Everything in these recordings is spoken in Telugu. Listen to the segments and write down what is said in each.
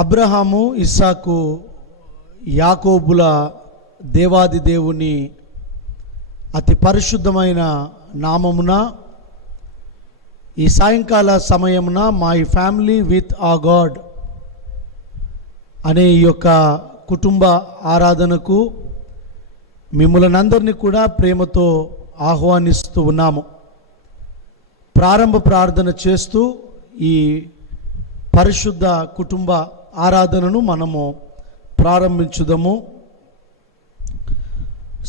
అబ్రహాము, ఇస్సాకు, యాకోబుల దేవాది దేవుని అతి పరిశుద్ధమైన నామమున ఈ సాయంకాల సమయమున మై ఫ్యామిలీ విత్ ఆ గాడ్ అనే ఈ యొక్క కుటుంబ ఆరాధనకు మిమ్మల్ని అందరినీ కూడా ప్రేమతో ఆహ్వానిస్తూ ఉన్నాము. ప్రారంభ ప్రార్థన చేస్తూ ఈ పరిశుద్ధ కుటుంబ ఆరాధనను మనము ప్రారంభించుదాము.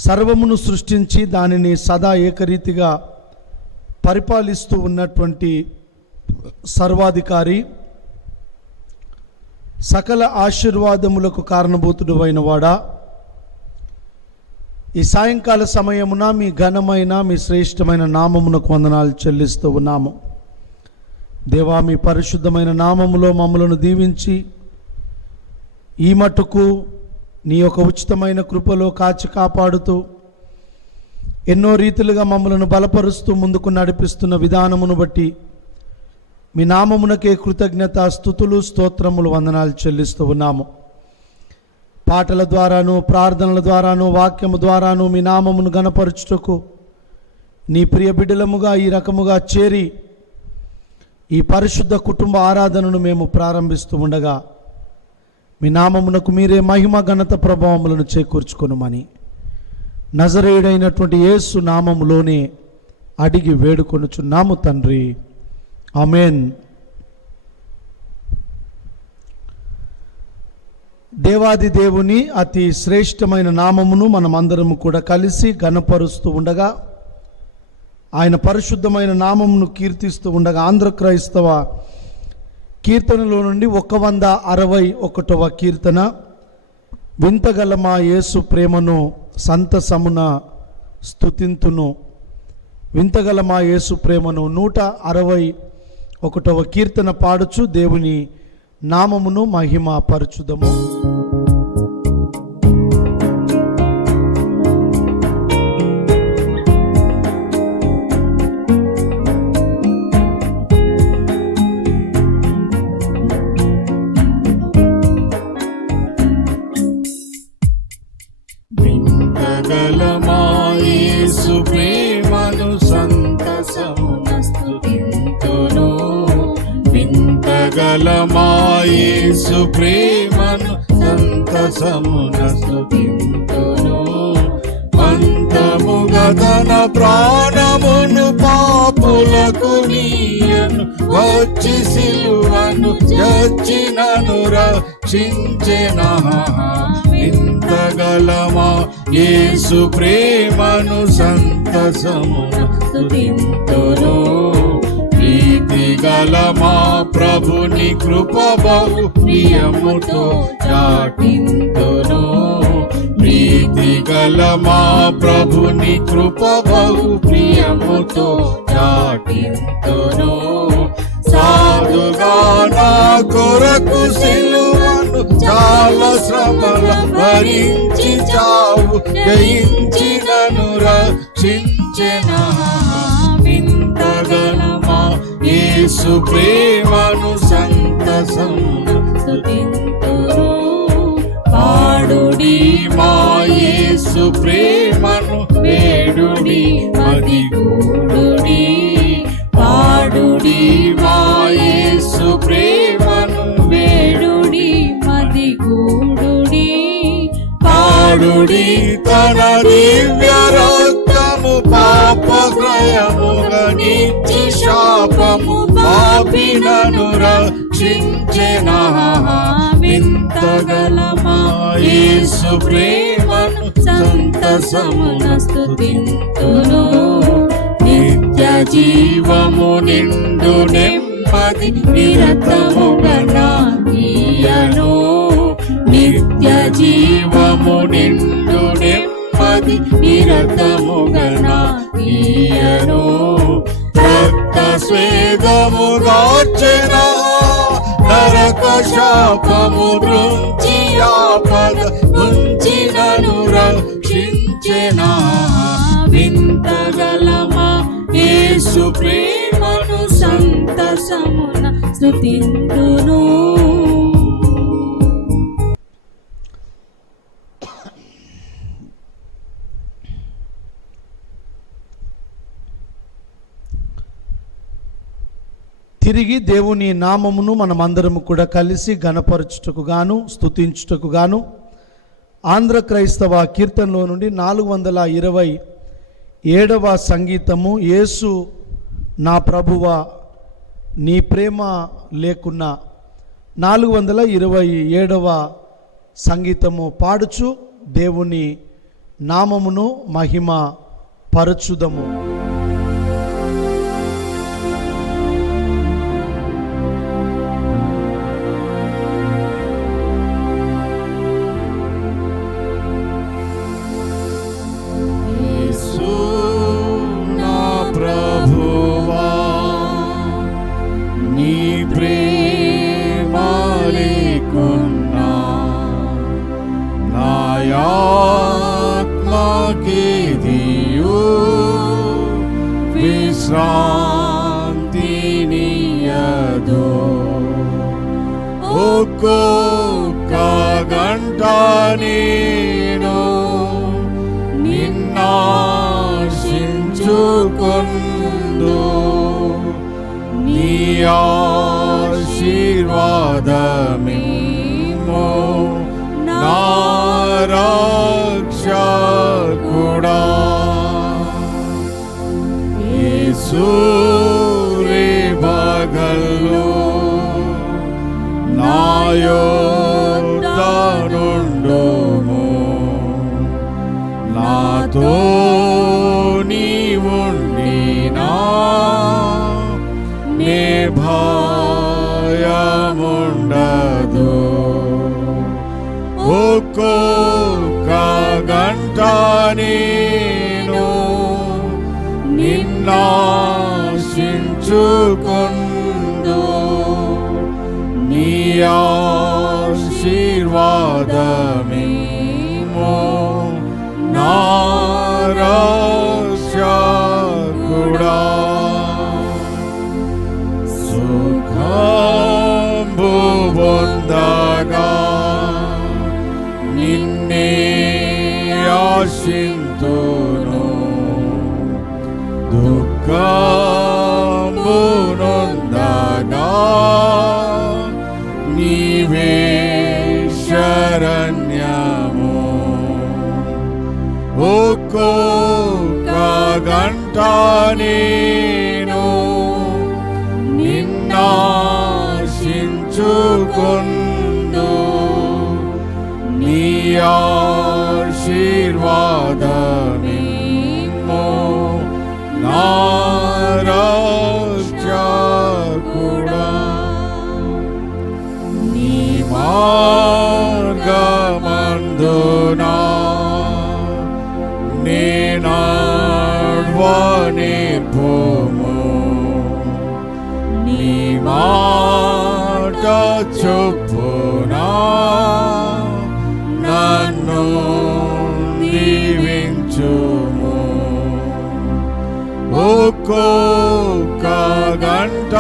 సర్వమును సృష్టించి దానిని సదా ఏకరీతిగా పరిపాలిస్తూ ఉన్నటువంటి సర్వాధికారి, సకల ఆశీర్వాదములకు కారణభూతుడు అయిన వాడా, ఈ సాయంకాల సమయమున మీ ఘనమైన మీ శ్రేష్టమైన నామమునకు వందనాలు చెల్లిస్తూ ఉన్నాము. దేవా, మీ పరిశుద్ధమైన నామములో మమ్మలను దీవించి ఈ మట్టుకు నీ యొక్క ఉచితమైన కృపలో కాచి కాపాడుతూ ఎన్నో రీతిలుగా మమ్మలను బలపరుస్తూ ముందుకు నడిపిస్తున్న విధానమును బట్టి మీ నామమునకే కృతజ్ఞత, స్తుతులు, స్తోత్రములు, వందనాలు చెల్లిస్తూ ఉన్నాము. పాటల ద్వారాను, ప్రార్థనల ద్వారాను, వాక్యము ద్వారాను మీ నామమును గణపరచుటకు నీ ప్రియ బిడ్డలముగా ఈ రకముగా చేరి ఈ పరిశుద్ధ కుటుంబ ఆరాధనను మేము ప్రారంభిస్తూ ఉండగా మీ నామమునకు మీరే మహిమ, ఘనత, ప్రభావములను చేకూర్చుకొనుమని నజరేయుడైనటువంటి యేసు నామములోనే అడిగి వేడుకొనుచున్నాము తండ్రి, ఆమేన్. దేవాది దేవుని అతి శ్రేష్టమైన నామమును మనమందరము కూడా కలిసి ఘనపరుస్తూ ఉండగా, ఆయన పరిశుద్ధమైన నామమును కీర్తిస్తూ ఉండగా, ఆంధ్ర క్రైస్తవ కీర్తనలో నుండి 161వ కీర్తన, వింతగల మా యేసు ప్రేమను సంతసమున స్తుతింతును. వింతగల మా యేసు ప్రేమను 161వ కీర్తన పాడుచు దేవుని నామమును మహిమ పరచుదము. వింతగల మా యేసు ప్రేమను సంతసమున స్తుతింతును. వింతగల మా యేసు ప్రేమను సంతసమున స్తుతింతును. అంతముగా తన ప్రాణమును పాపులకు నీయను వచ్చి సిలువను చచ్చినను రక్షించెనా. వింతగల మా యేసు ప్రేమను సంతసమున స్తుతింతును. ప్రీతిగల మా ప్రభుని కృప బహు ప్రియముతో చాటింతును. ప్రీతిగల మా ప్రభుని కృప బహు ప్రియముతో చాటింతును. సాధుగా నా కొరకు సిలువను చాలా శ్రమల భరించి చావు జయించినను రక్షించెనా. వింతగల మా యేసు ప్రేమను సంతసమున స్తుతింతును. పాడుడి మా యేసు ప్రేమను వేడుడి మదిగూడుడి. పాడుడి మా యేసు ప్రేమను వేడుడి మదిగూడుడి. పాడుడి తన దివ్య రక్తము పాపగ్రయముగా నిత్య శాపము పాపినను రక్షించెనా. వింతగల మా యేసు ప్రేమను సంతసమున స్తుతింతును. నిత్య జీవము నిండు నెమ్మది నిరతముగా నాకియను. నిత్య జీవము నిండు నెమ్మది నిరతముగా నాకియను. రక్త స్వేదము దార్చెనా నరక శాపము దృంచి ఆపద ఉంచినను రక్షించెనా. వింతగల మా యేసు ప్రేమను సంతసమున స్తుతింతును. తిరిగి దేవుని నామమును మనమందరము కూడా కలిసి ఘనపరచుటకు గాను స్తుతించుటకు గాను ఆంధ్ర క్రైస్తవ కీర్తనలో నుండి 427వ సంగీతము, యేసు నా ప్రభువా నీ ప్రేమ లేకున్నా, 427వ సంగీతము పాడుచు దేవుని నామమును మహిమ పరచుదము. విశ్రాంతినియదు ఒక్కొక్క గంట నేను నిన్నాశించుకొందు, నీ ఆశీర్వాదమేమో నా రక్షకుడా. సూరే బగల్లో నా యొద్ద నుండుము, నాతో నీవుండినా నే భయముండదు. ఒక్కొక్క గంట నేను నిన్నాశించుకొందు, నీ ఆశీర్వాదమేమో నా రక్షకుడా. సుఖంబు పొందగా నిన్నే ఆశింతును, దుఃఖమునొందగా నీవే శరణ్యము. ఒక్కొక్క గంట నేను నిన్నాశించుకొందు, నీ ఆశీర్వాదమేమో నా రక్షకుడా. నీ మార్గమందునా నే నడవనిప్పుము, నీ మాట చొప్పునా నన్ను దీవించుము. ఒక్కొక్క గంట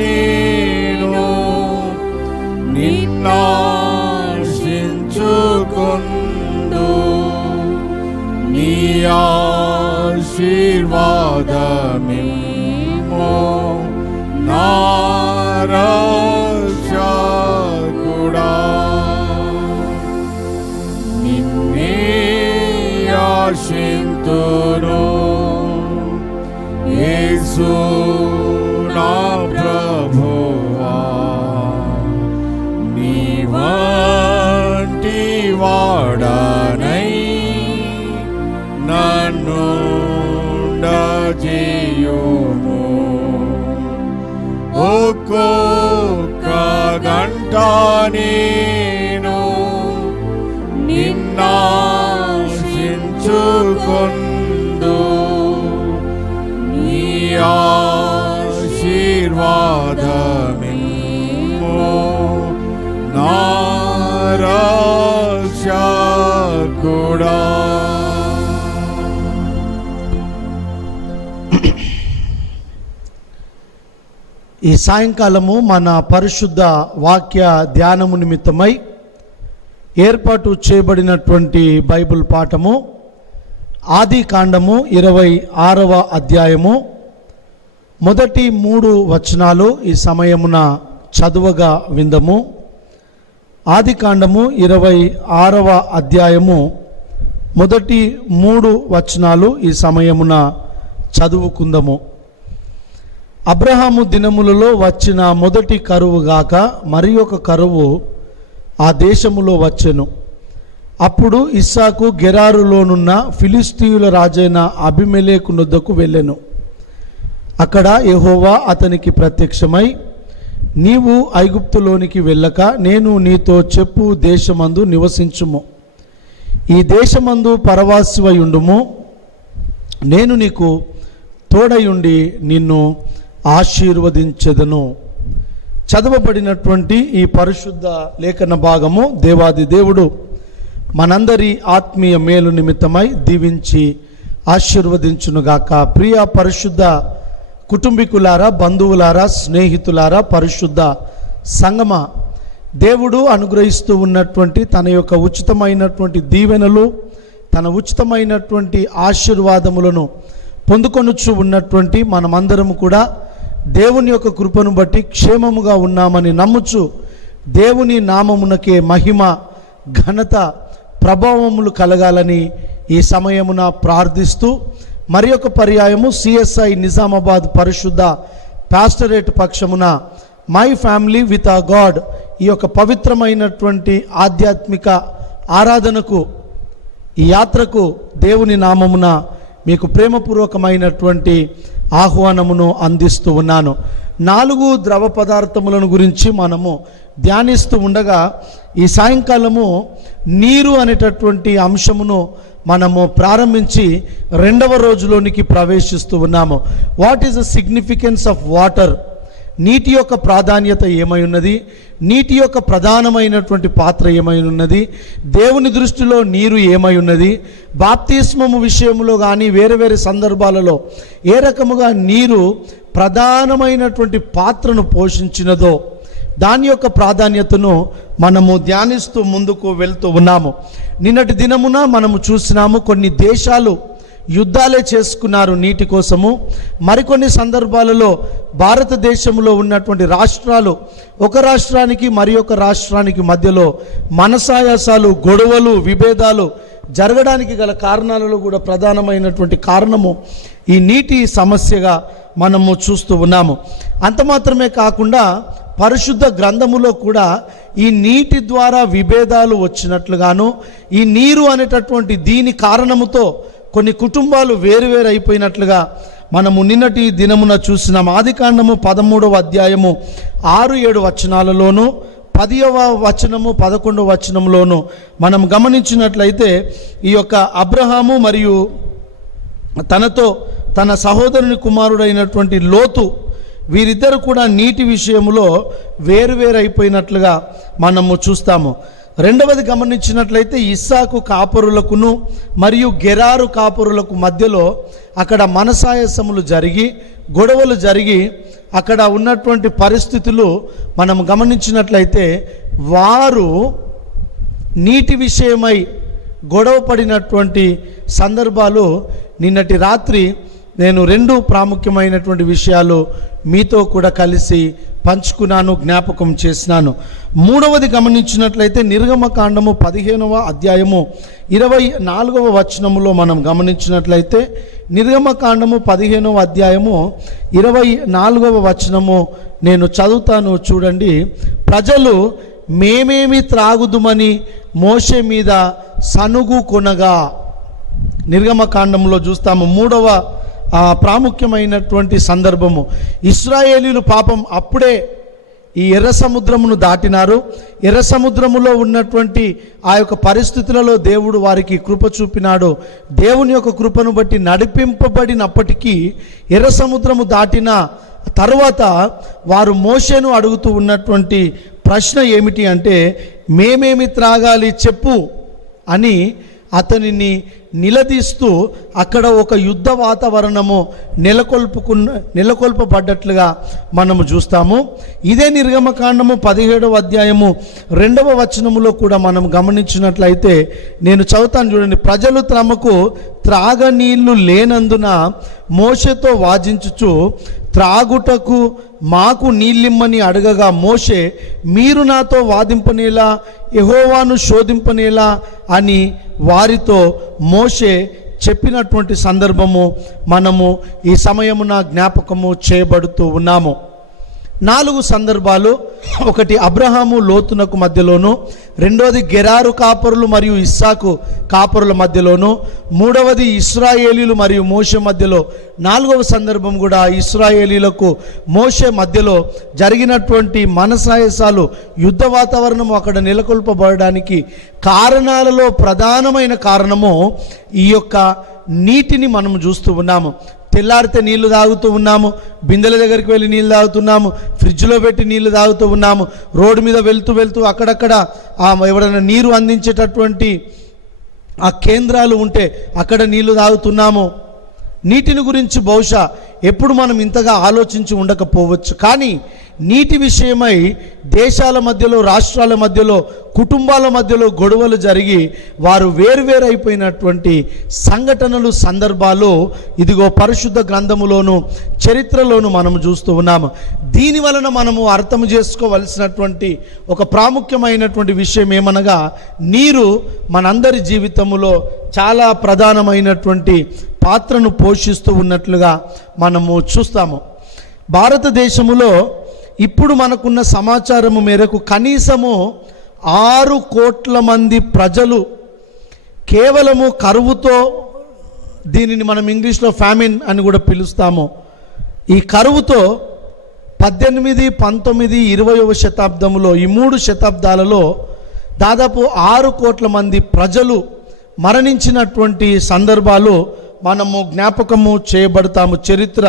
నేను నిన్నాశించుకొందు, నీ ఆశీర్వాదమేమో నా రక్షకుడా. నిన్నే ఆశింతును, యేసు నా ప్రభువా నీ వంటి వాడనై నన్ను ఉండజేయుము. ఒక్కొక్క గంట నేను నిన్నాశించుకొందు, నీ ఆశీర్వాదమేమో నా రక్షకుడా. ఈ సాయంకాలము మన పరిశుద్ధ వాక్య ధ్యానము నిమిత్తమై ఏర్పాటు చేయబడినటువంటి బైబిల్ పాఠము ఆది కాండము 26వ అధ్యాయము మొదటి 3 వచనాలు ఈ సమయమున చదువగా విందము. ఆదికాండము 26వ అధ్యాయము మొదటి 3 వచనాలు ఈ సమయమున చదువుకుందము. అబ్రహాము దినములలో వచ్చిన మొదటి కరువు గాక మరి ఒక కరువు ఆ దేశములో వచ్చెను. అప్పుడు ఇస్సాకు గెరారులోనున్న ఫిలిస్తీయుల రాజైన అబీమెలెకు నొద్దకు వెళ్ళెను. అక్కడ యెహోవా అతనికి ప్రత్యక్షమై, నీవు ఐగుప్తులోనికి వెళ్ళక నేను నీతో చెప్పు దేశమందు నివసించుము, ఈ దేశమందు పరవాసివై ఉండుము, నేను నీకు తోడయుండి నిన్ను ఆశీర్వదించెదను. చదవబడినటువంటి ఈ పరిశుద్ధ లేఖన భాగము దేవాది దేవుడు మనందరి ఆత్మీయ మేలు నిమిత్తమై దీవించి ఆశీర్వదించునుగాక. ప్రియ పరిశుద్ధ కుటుంబీకులారా, బంధువులారా, స్నేహితులారా, పరిశుద్ధ సంగమ, దేవుడు అనుగ్రహిస్తూ ఉన్నటువంటి తన యొక్క ఉచితమైనటువంటి దీవెనలు, తన ఉచితమైనటువంటి ఆశీర్వాదములను పొందుకొనుచు ఉన్నటువంటి మనమందరం కూడా దేవుని యొక్క కృపను బట్టి క్షేమముగా ఉన్నామని నమ్ముచు దేవుని నామమునకే మహిమ, ఘనత, ప్రభావములు కలగాలని ఈ సమయమున ప్రార్థిస్తూ మరి ఒక పర్యాయము సిఎస్ఐ నిజామాబాద్ పరిశుద్ధ పాస్టరేట్ పక్షమున మై ఫ్యామిలీ విత్ ఆ గాడ్ ఈ యొక్క పవిత్రమైనటువంటి ఆధ్యాత్మిక ఆరాధనకు, ఈ యాత్రకు దేవుని నామమున మీకు ప్రేమపూర్వకమైనటువంటి ఆహ్వానమును అందిస్తూ ఉన్నాను. 4 ద్రవ పదార్థములను గురించి మనము ధ్యానిస్తూ ఉండగా ఈ సాయంకాలము నీరు అనేటటువంటి అంశమును మనము ప్రారంభించి 2వ రోజులోనికి ప్రవేశిస్తూ ఉన్నాము. What is the significance of water? నీటి యొక్క ప్రాధాన్యత ఏమై ఉన్నది? నీటి యొక్క ప్రధానమైనటువంటి పాత్ర ఏమై ఉన్నది? దేవుని దృష్టిలో నీరు ఏమై ఉన్నది? బాప్తిస్మము విషయంలో కానీ వేరే వేరే సందర్భాలలో ఏ రకముగా నీరు ప్రధానమైనటువంటి పాత్రను పోషించినదో దాని యొక్క ప్రాధాన్యతను మనము ధ్యానిస్తూ ముందుకు వెళ్తూ ఉన్నాము. నిన్నటి దినమున మనము చూసినాము, కొన్ని దేశాలు యుద్ధాలే చేసుకున్నారు నీటి కోసము. మరికొన్ని సందర్భాలలో భారతదేశంలో ఉన్నటువంటి రాష్ట్రాలు ఒక రాష్ట్రానికి మరి ఒక రాష్ట్రానికి మధ్యలో మనసాయాసాలు, గొడవలు, విభేదాలు జరగడానికి గల కారణాలలో కూడా ప్రధానమైనటువంటి కారణము ఈ నీటి సమస్యగా మనము చూస్తూ ఉన్నాము. అంత మాత్రమే కాకుండా పరిశుద్ధ గ్రంథములో కూడా ఈ నీటి ద్వారా విభేదాలు వచ్చినట్లుగాను, ఈ నీరు అనేటటువంటి దీని కారణముతో కొన్ని కుటుంబాలు వేరువేరు అయిపోయినట్లుగా మనము నిన్నటి దినమున చూసినాం. ఆదికాండము 13వ అధ్యాయము 6-7 వచనాలలోను 10వ వచనము 11వ వచనంలోను మనం గమనించినట్లయితే ఈ యొక్క అబ్రహాము మరియు తనతో తన సహోదరుని కుమారుడైనటువంటి లోతు వీరిద్దరు కూడా నీటి విషయంలో వేరువేరైపోయినట్లుగా మనము చూస్తాము. 2వది గమనించినట్లయితే ఇస్సాకు కాపరులకును మరియు గెరారు కాపరులకు మధ్యలో అక్కడ మనసాయసములు జరిగి, గొడవలు జరిగి, అక్కడ ఉన్నటువంటి పరిస్థితులు మనం గమనించినట్లయితే వారు నీటి విషయమై గొడవ పడినటువంటి సందర్భాలు నిన్నటి రాత్రి నేను 2 ప్రాముఖ్యమైనటువంటి విషయాలు మీతో కూడా కలిసి పంచుకున్నాను, జ్ఞాపకం చేసినాను. 3వది గమనించినట్లయితే నిర్గమకాండము 15వ అధ్యాయము 24వ వచనములో మనం గమనించినట్లయితే నిర్గమకాండము 15వ అధ్యాయము 24వ వచనము నేను చదువుతాను, చూడండి. ప్రజలు మేమేమి త్రాగుదుమని మోషే మీద సనుగు కొనగా, నిర్గమకాండంలో చూస్తాము 3వ ప్రాముఖ్యమైనటువంటి సందర్భము. ఇశ్రాయేలీలు పాపం అప్పుడే ఈ ఎర్ర సముద్రమును దాటినారు. ఎర్ర సముద్రములో ఉన్నటువంటి ఆ యొక్క పరిస్థితులలో దేవుడు వారికి కృప చూపినాడు. దేవుని యొక్క కృపను బట్టి నడిపింపబడినప్పటికీ ఎర్ర సముద్రము దాటిన తర్వాత వారు మోషేను అడుగుతూ ఉన్నటువంటి ప్రశ్న ఏమిటి అంటే, మేమేమి త్రాగాలి చెప్పు అని అతనిని నిలదీస్తూ అక్కడ ఒక యుద్ధ వాతావరణము నెలకొల్పబడ్డట్లుగా మనము చూస్తాము. ఇదే నిర్గమకాండము 17వ అధ్యాయము 2వ వచనములో కూడా మనం గమనించినట్లయితే నేను చదువుతాను, చూడండి. ప్రజలు తమకు త్రాగనీళ్లు లేనందున మోషేతో వాదించుచు త్రాగుటకు మాకు నీళ్ళిమ్మని అడగగా మోషే, మీరు నాతో వాదింపనేలా, యెహోవాను శోధింపనేలా అని వారితో మోషే చెప్పినటువంటి సందర్భము మనము ఈ సమయమున జ్ఞాపకము చేయబడుతూ ఉన్నాము. 4 సందర్భాలు. ఒకటి అబ్రహాము లోతునకు మధ్యలోను, రెండవది గెరారు కాపరులు మరియు ఇస్సాకు కాపరుల మధ్యలోను, మూడవది ఇశ్రాయేలీలు మరియు మోషే మధ్యలో, 4వ సందర్భం కూడా ఇశ్రాయేలీలకు మోషే మధ్యలో జరిగినటువంటి మనసాయసాలు, యుద్ధ వాతావరణం అక్కడ నెలకొల్పబడడానికి కారణాలలో ప్రధానమైన కారణము ఈ యొక్క నీటిని మనం చూస్తూ ఉన్నాము. తెల్లారితే నీళ్లు తాగుతూ ఉన్నాము, బిందెల దగ్గరికి వెళ్ళి నీళ్ళు తాగుతున్నాము, ఫ్రిడ్జ్లో పెట్టి నీళ్లు తాగుతూ ఉన్నాము, రోడ్డు మీద వెళ్తూ అక్కడక్కడ ఎవరైనా నీరు అందించేటటువంటి ఆ కేంద్రాలు ఉంటే అక్కడ నీళ్లు తాగుతున్నాము. నీటిని గురించి బహుశా ఎప్పుడు మనం ఇంతగా ఆలోచించి ఉండకపోవచ్చు. కానీ నీటి విషయమై దేశాల మధ్యలో, రాష్ట్రాల మధ్యలో, కుటుంబాల మధ్యలో గొడవలు జరిగి వారు వేరువేరైపోయినటువంటి సంఘటనలు, సందర్భాలు ఇదిగో పరిశుద్ధ గ్రంథములోను చరిత్రలోను మనము చూస్తూ ఉన్నాము. దీని వలన మనము అర్థం చేసుకోవలసినటువంటి ఒక ప్రాముఖ్యమైనటువంటి విషయం ఏమనగా, నీరు మనందరి జీవితములో చాలా ప్రధానమైనటువంటి పాత్రను పోషిస్తూ ఉన్నట్లుగా మనము చూస్తాము. భారతదేశములో ఇప్పుడు మనకున్న సమాచారము మేరకు కనీసము 6 కోట్ల మంది ప్రజలు కేవలము కరువుతో, దీనిని మనం ఇంగ్లీష్లో ఫ్యామిన్ అని కూడా పిలుస్తాము, ఈ కరువుతో 18, 19, 20వ శతాబ్దంలో ఈ 3 శతాబ్దాలలో దాదాపు 6 కోట్ల మంది ప్రజలు మరణించినటువంటి సందర్భాలు మనము జ్ఞాపకము చేయబడతాము. చరిత్ర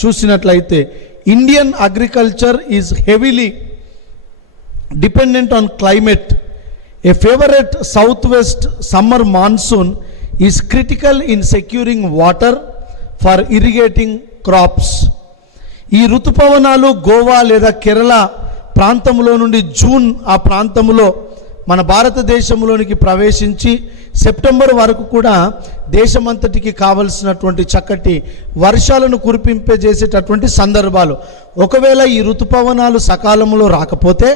చూసినట్లయితే Indian agriculture is heavily dependent on climate. A favourite south west summer monsoon is critical in securing water for irrigating crops. ఈ ఋతుపవనాలు గోవా లేదా కేరళ ప్రాంతంలో నుండి జూన్ ఆ ప్రాంతంలో మన భారతదేశంలోనికి ప్రవేశించి సెప్టెంబర్ వరకు కూడా దేశమంతటికి కావలసినటువంటి చక్కటి వర్షాలను కురిపింపజేసేటటువంటి సందర్భాలు. ఒకవేళ ఈ ఋతుపవనాలు సకాలంలో రాకపోతే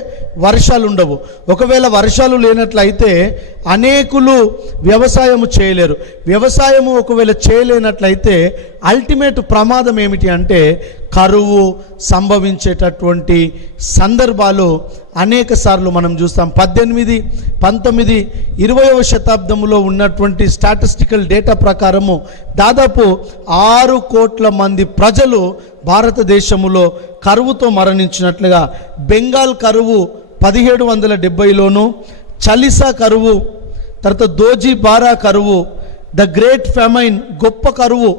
వర్షాలు ఉండవు. ఒకవేళ వర్షాలు లేనట్లయితే అనేకులు వ్యవసాయము చేయలేరు. వ్యవసాయము ఒకవేళ చేయలేనట్లయితే అల్టిమేట్ ప్రమాదం ఏమిటి అంటే కరువు సంభవించేటటువంటి సందర్భాలు అనేక సార్లు మనం చూస్తాం. 18, 19, 20వ శతాబ్దంలో ఉన్నటువంటి స్టాటిస్టికల్ డేటా ప్రకారము దాదాపు 6 కోట్ల మంది ప్రజలు భారతదేశములో కరువుతో మరణించినట్లుగా, బెంగాల్ కరువు 1770లోను, చలిసా కరువు, తర్వాత దోజీ బారా కరువు, ద గ్రేట్ ఫెమైన్ గొప్ప కరువు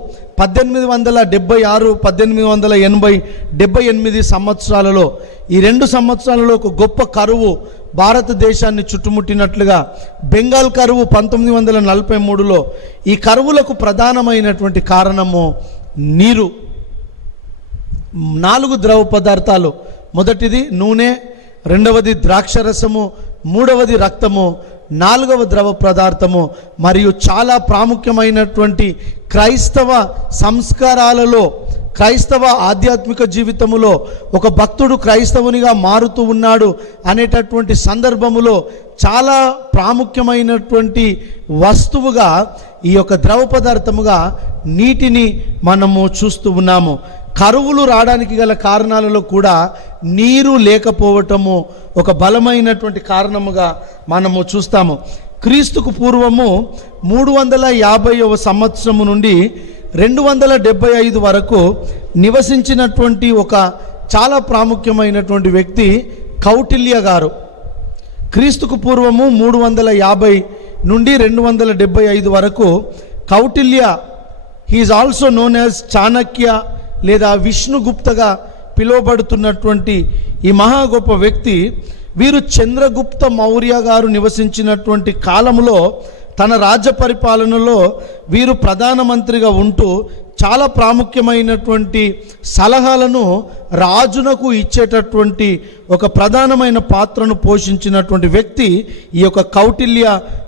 1876, 1880, 78 సంవత్సరాలలో, ఈ 2 సంవత్సరాలలో ఒక గొప్ప కరువు భారతదేశాన్ని చుట్టుముట్టినట్లుగా, బెంగాల్ కరువు 1943లో. ఈ కరువులకు ప్రధానమైనటువంటి కారణము నీరు. 4 ద్రవ పదార్థాలు, మొదటిది నూనె, రెండవది ద్రాక్షరసము, మూడవది రక్తము, 4వ ద్రవ పదార్థము. మరియు చాలా ప్రాముఖ్యమైనటువంటి క్రైస్తవ సంస్కారాలలో, క్రైస్తవ ఆధ్యాత్మిక జీవితములో ఒక భక్తుడు క్రైస్తవునిగా మారుతూ ఉన్నాడు అనేటటువంటి సందర్భములో చాలా ప్రాముఖ్యమైనటువంటి వస్తువుగా ఈ యొక్క ద్రవ పదార్థముగా నీటిని మనము చూస్తూ ఉన్నాము. కరువులు రావడానికి గల కారణాలలో కూడా నీరు లేకపోవటము ఒక బలమైనటువంటి కారణముగా మనము చూస్తాము. క్రీస్తుకు పూర్వము 350వ సంవత్సరము నుండి 275 వరకు నివసించినటువంటి ఒక చాలా ప్రాముఖ్యమైనటువంటి వ్యక్తి కౌటిల్య గారు. క్రీస్తుకు పూర్వము 350 నుండి 275 వరకు Kautilya, he is also known as Chanakya లేదా విష్ణుగుప్తగా పిలువబడుతున్నటువంటి ఈ మహా గొప్ప వ్యక్తి, వీరు చంద్రగుప్త మౌర్య గారు నివసించినటువంటి కాలంలో తన రాజ్య పరిపాలనలో వీరు ప్రధానమంత్రిగా ఉంటూ చాలా ప్రాముఖ్యమైనటువంటి సలహాలను రాజునకు ఇచ్చేటటువంటి ఒక ప్రధానమైన పాత్రను పోషించినటువంటి వ్యక్తి ఈ యొక్క కౌటిల్య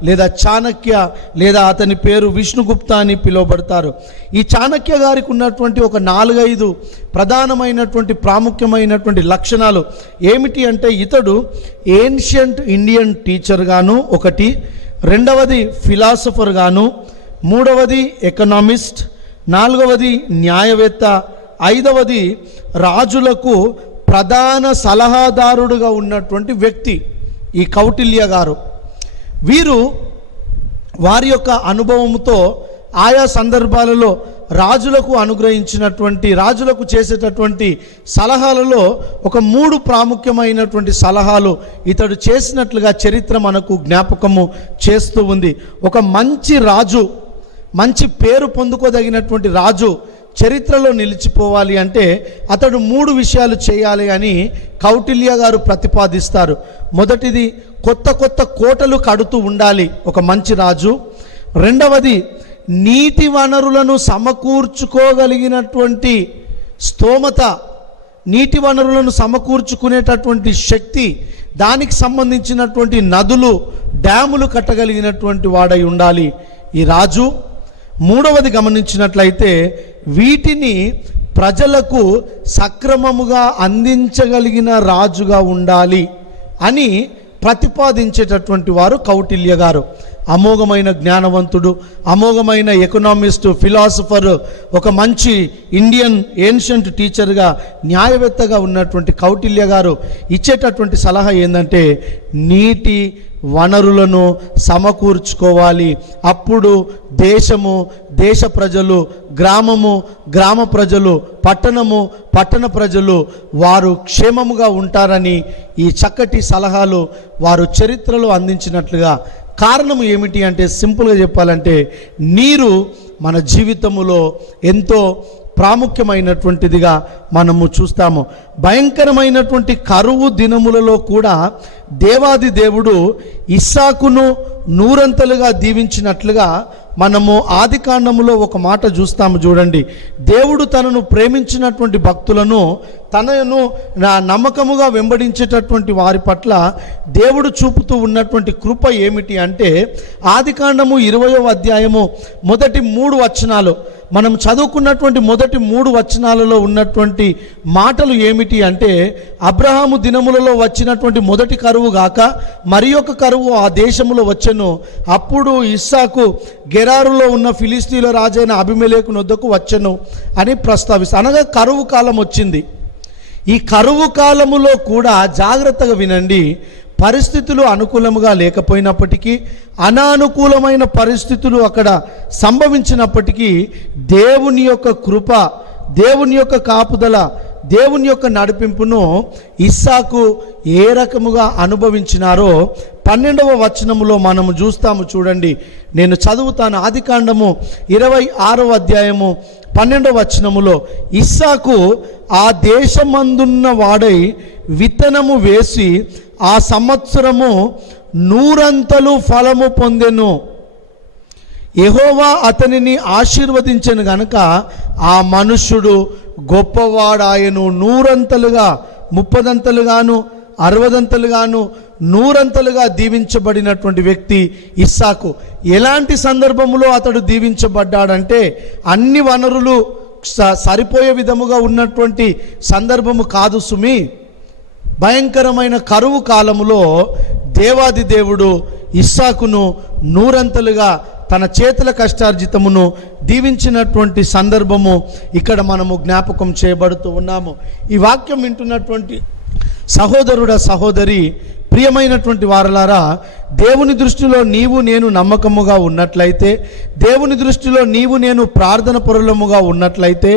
లేదా చాణక్య, లేదా అతని పేరు విష్ణుగుప్త అని పిలువబడతారు. ఈ చాణక్య గారికి ఉన్నటువంటి ఒక 4-5 ప్రధానమైనటువంటి ప్రాముఖ్యమైనటువంటి లక్షణాలు ఏమిటి అంటే, ఇతడు ఏన్షియంట్ ఇండియన్ టీచర్ గాను ఒకటి, రెండవది ఫిలాసఫర్ గాను, మూడవది ఎకనామిస్ట్, నాలుగవది న్యాయవేత్త, ఐదవది రాజులకు ప్రధాన సలహాదారుడుగా ఉన్నటువంటి వ్యక్తి ఈ కౌటిల్య గారు. వీరు వారి యొక్క అనుభవంతో ఆయా సందర్భాలలో రాజులకు అనుగ్రహించినటువంటి, రాజులకు చేసేటటువంటి సలహాలలో ఒక 3 ప్రాముఖ్యమైనటువంటి సలహాలు ఇతడు చేసినట్లుగా చరిత్ర మనకు జ్ఞాపకము చేస్తూ ఉంది. ఒక మంచి రాజు, మంచి పేరు పొందుకోదగినటువంటి రాజు చరిత్రలో నిలిచిపోవాలి అంటే అతడు 3 విషయాలు చేయాలి అని కౌటిల్య గారు ప్రతిపాదిస్తారు. మొదటిది, కొత్త కోటలు కడుతూ ఉండాలి ఒక మంచి రాజు. రెండవది, నీటి వనరులను సమకూర్చుకోగలిగినటువంటి స్తోమత, నీటి వనరులను సమకూర్చుకునేటటువంటి శక్తి, దానికి సంబంధించినటువంటి నదులు, డ్యాములు కట్టగలిగినటువంటి వాడై ఉండాలి ఈ రాజు. మూడవది గమనించినట్లయితే వీటిని ప్రజలకు సక్రమముగా అందించగలిగిన రాజుగా ఉండాలి అని ప్రతిపాదించేటటువంటి వారు కౌటిల్య గారు. అమోఘమైన జ్ఞానవంతుడు, అమోఘమైన ఎకనామిస్ట్, ఫిలాసఫర్, ఒక మంచి ఇండియన్ ఏన్షియంట్ టీచర్గా, న్యాయవేత్తగా ఉన్నటువంటి కౌటిల్య గారు ఇచ్చేటటువంటి సలహా ఏంటంటే, నీటి వనరులను సమకూర్చుకోవాలి. అప్పుడు దేశము, దేశ ప్రజలు, గ్రామము, గ్రామ ప్రజలు, పట్టణము, పట్టణ ప్రజలు వారు క్షేమముగా ఉంటారని ఈ చక్కటి సలహాలు వారు చరిత్రలో అందించినట్లుగా. కారణం ఏమిటి అంటే, సింపుల్గా చెప్పాలంటే, నీరు మన జీవితములో ఎంతో ప్రాముఖ్యమైనటువంటిదిగా మనము చూస్తాము. భయంకరమైనటువంటి కరువు దినములలో కూడా దేవాది దేవుడు ఇస్సాకును నూరంతలుగా దీవించినట్లుగా మనము ఆదికాండములో ఒక మాట చూస్తాము. చూడండి, దేవుడు తనను ప్రేమించినటువంటి భక్తులను, తనను నమ్మకముగా వెంబడించేటటువంటి వారి పట్ల దేవుడు చూపుతూ ఉన్నటువంటి కృప ఏమిటి అంటే, ఆదికాండము 20వ అధ్యాయము మొదటి 3 వచనాలు మనం చదువుకున్నటువంటి మొదటి 3 వచనాలలో ఉన్నటువంటి మాటలు ఏమిటి అంటే, అబ్రహాము దినములలో వచ్చినటువంటి మొదటి కరువు గాక మరి ఒక కరువు ఆ దేశములో వచ్చెను. అప్పుడు ఇస్సాకు గెరారులో ఉన్న ఫిలిస్తీన్ల రాజైన అబీమెలెకు వద్దకు వచ్చెను అని ప్రస్తావిస్తారు. అనగా కరువు కాలం వచ్చింది. ఈ కరువు కాలములో కూడా జాగ్రత్తగా వినండి, పరిస్థితులు అనుకూలముగా లేకపోయినప్పటికీ, అనానుకూలమైన పరిస్థితులు అక్కడ సంభవించినప్పటికీ, దేవుని యొక్క కృప, దేవుని యొక్క కాపుదల, దేవుని యొక్క నడిపింపును ఇస్సాకు ఏ రకముగా అనుభవించినారో 12వ వచనములో మనము చూస్తాము. చూడండి, నేను చదువుతాను. ఆదికాండము 26వ అధ్యాయము 12వ వచనములో, ఇస్సాకు ఆ దేశమందున్న వాడై విత్తనము వేసి ఆ సంవత్సరము 100 ఫలము పొందెను. యెహోవా అతనిని ఆశీర్వదించెను గనుక ఆ మనుష్యుడు గొప్పవాడాయను. 100 30 60 100 దీవించబడినటువంటి వ్యక్తి ఇస్సాకు. ఎలాంటి సందర్భంలో అతడు దీవించబడ్డాడంటే, అన్ని వనరులు సరిపోయే విధముగా ఉన్నటువంటి సందర్భము కాదు సుమి. భయంకరమైన కరువు కాలములో దేవాది దేవుడు ఇస్సాకును 100 తన చేతుల కష్టార్జితమును దీవించినటువంటి సందర్భము ఇక్కడ మనము జ్ఞాపకం చేయబడుతూ ఉన్నాము. ఈ వాక్యం వింటున్నటువంటి సహోదరుడ, సహోదరి, ప్రియమైనటువంటి వారలారా, దేవుని దృష్టిలో నీవు నేను నమ్మకముగా ఉన్నట్లయితే, దేవుని దృష్టిలో నీవు నేను ప్రార్థన పరులముగా ఉన్నట్లయితే,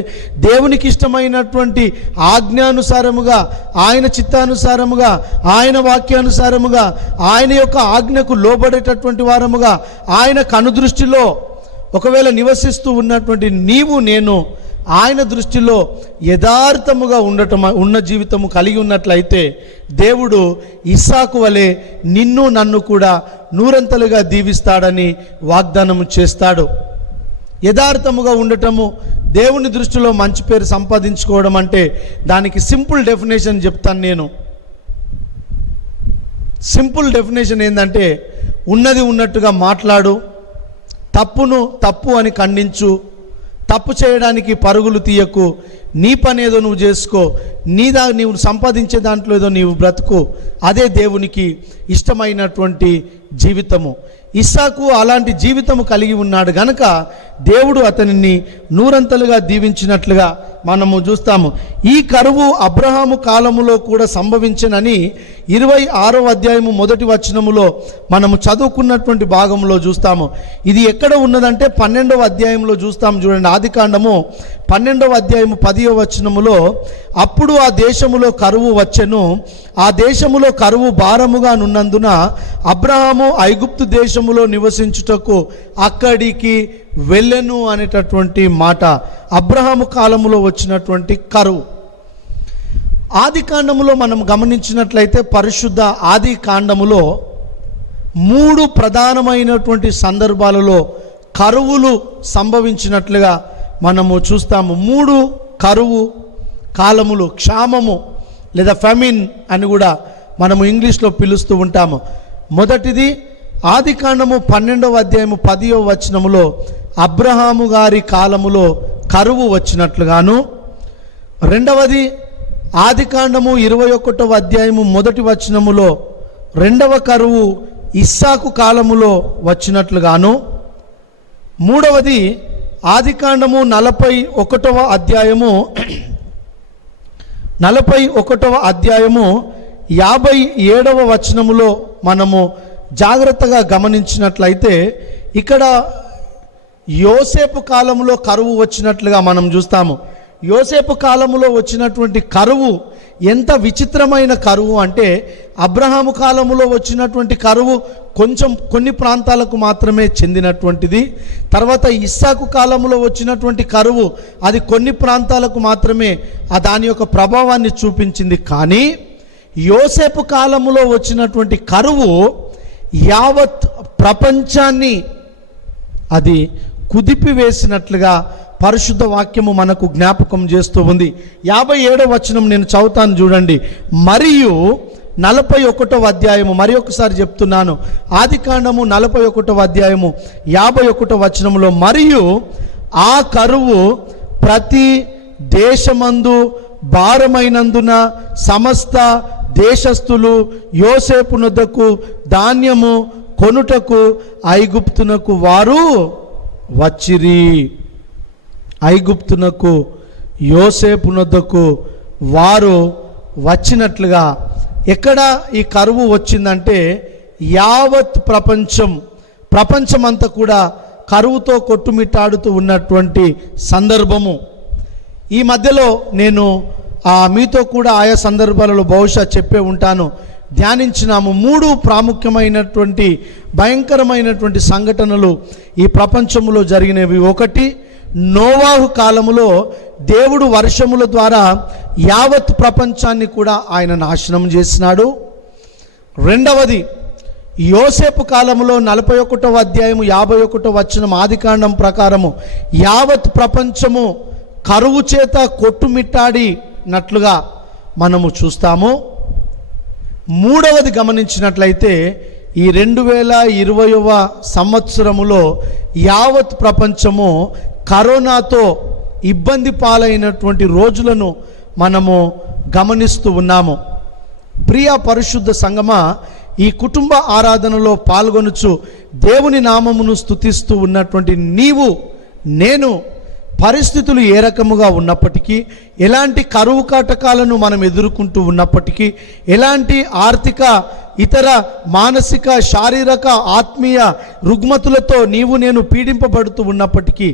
దేవునికి ఇష్టమైనటువంటి ఆజ్ఞానుసారముగా, ఆయన చిత్తానుసారముగా, ఆయన వాక్యానుసారముగా, ఆయన యొక్క ఆజ్ఞకు లోబడేటటువంటి వారముగా, ఆయన కనుదృష్టిలో ఒకవేళ నివసిస్తూ ఉన్నటువంటి నీవు నేను ఆయన దృష్టిలో యథార్థముగా ఉన్న జీవితము కలిగి ఉన్నట్లయితే, దేవుడు ఇస్సాకు వలె నిన్ను నన్ను కూడా 100 దీవిస్తాడని వాగ్దానము చేస్తాడు. యథార్థముగా ఉండటము, దేవుని దృష్టిలో మంచి పేరు సంపాదించుకోవడం అంటే దానికి సింపుల్ డెఫినేషన్ చెప్తాను నేను. సింపుల్ డెఫినేషన్ ఏంటంటే, ఉన్నది ఉన్నట్టుగా మాట్లాడు, తప్పును తప్పు అని ఖండించు, తప్పు చేయడానికి పరుగులు తీయకు, నీ పని ఏదో నువ్వు చేసుకో, నీవు సంపాదించే దాంట్లో ఏదో నీవు బ్రతుకు. అదే దేవునికి ఇష్టమైనటువంటి జీవితము. ఇస్సాకు అలాంటి జీవితము కలిగి ఉన్నాడు గనక దేవుడు అతనిని నూరంతలుగా దీవించినట్లుగా మనము చూస్తాము. ఈ కరువు అబ్రహాము కాలములో కూడా సంభవించనని 26వ అధ్యాయము 1వ వచనములో మనము చదువుకున్నటువంటి భాగంలో చూస్తాము. ఇది ఎక్కడ ఉన్నదంటే 12వ అధ్యాయంలో చూస్తాము. చూడండి, ఆదికాండము 12వ అధ్యాయము 10వ వచనములో, అప్పుడు ఆ దేశములో కరువు వచ్చెను, ఆ దేశములో కరువు భారముగా నున్నందున అబ్రహాము ఐగుప్తు దేశములో నివసించుటకు అక్కడికి వెళ్ళెను అనేటటువంటి మాట. అబ్రహాము కాలములో వచ్చినటువంటి కరువు. ఆది కాండములో మనం గమనించినట్లయితే పరిశుద్ధ ఆది కాండములో 3 ప్రధానమైనటువంటి సందర్భాలలో కరువులు సంభవించినట్లుగా మనము చూస్తాము. 3 కరువు కాలములు, క్షామము లేదా ఫెమిన్ అని కూడా మనము ఇంగ్లీష్లో పిలుస్తూ ఉంటాము. మొదటిది ఆది కాండము 12వ అధ్యాయము 10వ వచనములో అబ్రహాము గారి కాలములో కరువు వచ్చినట్లుగాను, రెండవది ఆది కాండము 21వ అధ్యాయము 1వ వచనములో రెండవ కరువు ఇస్సాకు కాలములో వచ్చినట్లుగాను, మూడవది ఆది కాండము 41వ అధ్యాయము 57వ వచనములో మనము జాగ్రత్తగా గమనించినట్లయితే ఇక్కడ యోసేపు కాలంలో కరువు వచ్చినట్లుగా మనం చూస్తాము. యోసేపు కాలంలో వచ్చినటువంటి కరువు ఎంత విచిత్రమైన కరువు అంటే, అబ్రహాము కాలంలో వచ్చినటువంటి కరువు కొన్ని ప్రాంతాలకు మాత్రమే చెందినటువంటిది. తర్వాత ఇస్సాకు కాలంలో వచ్చినటువంటి కరువు అది కొన్ని ప్రాంతాలకు మాత్రమే దాని యొక్క ప్రభావాన్ని చూపించింది. కానీ యోసేపు కాలంలో వచ్చినటువంటి కరువు యావత్ ప్రపంచాన్ని అది కుదిపివేసినట్లుగా పరిశుద్ధ వాక్యము మనకు జ్ఞాపకం చేస్తూ ఉంది. 57వ వచనం నేను చదువుతాను చూడండి. మరియు 41వ అధ్యాయము, మరి ఒకసారి చెప్తున్నాను, ఆది కాండము 41వ అధ్యాయము 51వ వచనములో, మరియు ఆ కరువు ప్రతి దేశమందు భారమైనందున సమస్త దేశస్థులు యోసేపునొద్దకు ధాన్యము కొనుటకు ఐగుప్తునకు వారు వచ్చిరి. ఐగుప్తునకు యోసేపునొద్దకు వారు వచ్చినట్లుగా. ఎక్కడ ఈ కరువు వచ్చిందంటే యావత్ ప్రపంచమంతా కూడా కరువుతో కొట్టుమిట్టాడుతూ ఉన్నటువంటి సందర్భము. ఈ మధ్యలో నేను మీతో కూడా ఆయా సందర్భాలలో బహుశా చెప్పే ఉంటాను, ధ్యానించినాము. 3 ప్రాముఖ్యమైనటువంటి భయంకరమైనటువంటి సంఘటనలు ఈ ప్రపంచంలో జరిగినవి. ఒకటి, నోవాహు కాలములో దేవుడు వర్షముల ద్వారా యావత్ ప్రపంచాన్ని కూడా ఆయన నాశనం చేసినాడు. రెండవది, యోసేపు కాలములో 41వ అధ్యాయము 51వ వచనం ఆదికాండం ప్రకారము యావత్ ప్రపంచము కరువు చేత కొట్టుమిట్టాడినట్లుగా మనము చూస్తాము. మూడవది గమనించినట్లయితే ఈ 2020వ సంవత్సరములో యావత్ ప్రపంచము కరోనాతో ఇబ్బంది పాలైనటువంటి రోజులను మనము గమనిస్తూ ఉన్నాము. ప్రియ పరిశుద్ధ సంగమా, ఈ కుటుంబ ఆరాధనలో పాల్గొనుచు దేవుని నామమును స్తుతిస్తూ ఉన్నటువంటి నీవు, నేను పరిస్థితులు ఏ రకముగా ఉన్నప్పటికీ, ఎలాంటి కరువు కాటకాలను మనం ఎదుర్కొంటూ ఉన్నప్పటికీ, ఎలాంటి ఆర్థిక ఇతర మానసిక శారీరక ఆత్మీయ రుగ్మతులతో నీవు నేను పీడింపబడుతూ ఉన్నప్పటికీ,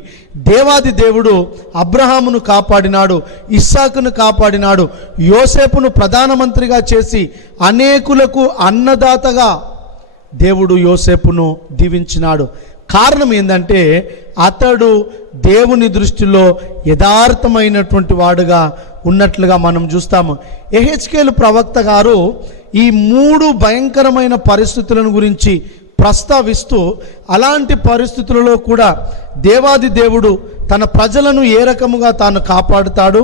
దేవాది దేవుడు అబ్రహామును కాపాడినాడు, ఇస్సాకును కాపాడినాడు, యోసేపును ప్రధానమంత్రిగా చేసి అనేకులకు అన్నదాతగా దేవుడు యోసేపును దీవించినాడు. కారణం ఏంటంటే అతడు దేవుని దృష్టిలో యథార్థమైనటువంటి వాడుగా ఉన్నట్లుగా మనం చూస్తాము. యెహెజ్కేలు ప్రవక్త గారు ఈ 3 భయంకరమైన పరిస్థితులను గురించి ప్రస్తావిస్తూ అలాంటి పరిస్థితులలో కూడా దేవాది దేవుడు తన ప్రజలను ఏ రకముగా తాను కాపాడుతాడు,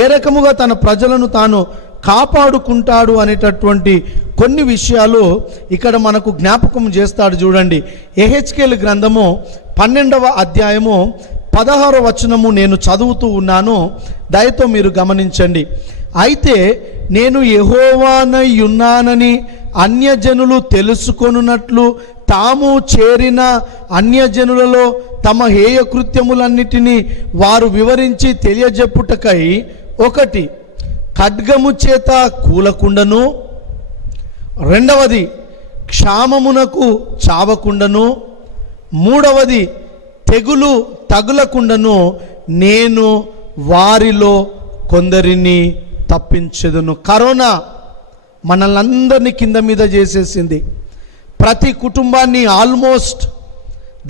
ఏ రకముగా తన ప్రజలను తాను కాపాడుకుంటాడు అనేటటువంటి కొన్ని విషయాలు ఇక్కడ మనకు జ్ఞాపకం చేస్తాడు. చూడండి, యెహెజ్కేలు గ్రంథము 12వ అధ్యాయము 16వ వచనము నేను చదువుతూ ఉన్నాను, దయతో మీరు గమనించండి. అయితే నేను యెహోవానై ఉన్నానని అన్యజనులు తెలుసుకొనున్నట్లు తాము చేరిన అన్యజనులలో తమ హేయ కృత్యములన్నిటినీ వారు వివరించి తెలియజెప్పుటకై 1 ఖడ్గము చేత కూలకుండను, 2 క్షామమునకు చావకుండను, 3 తెగులు తగులకుండను నేను వారిలో కొందరిని తప్పించెదను. కరోనా మనల్ని కింద మీద చేసేసింది. ప్రతి కుటుంబాన్ని ఆల్మోస్ట్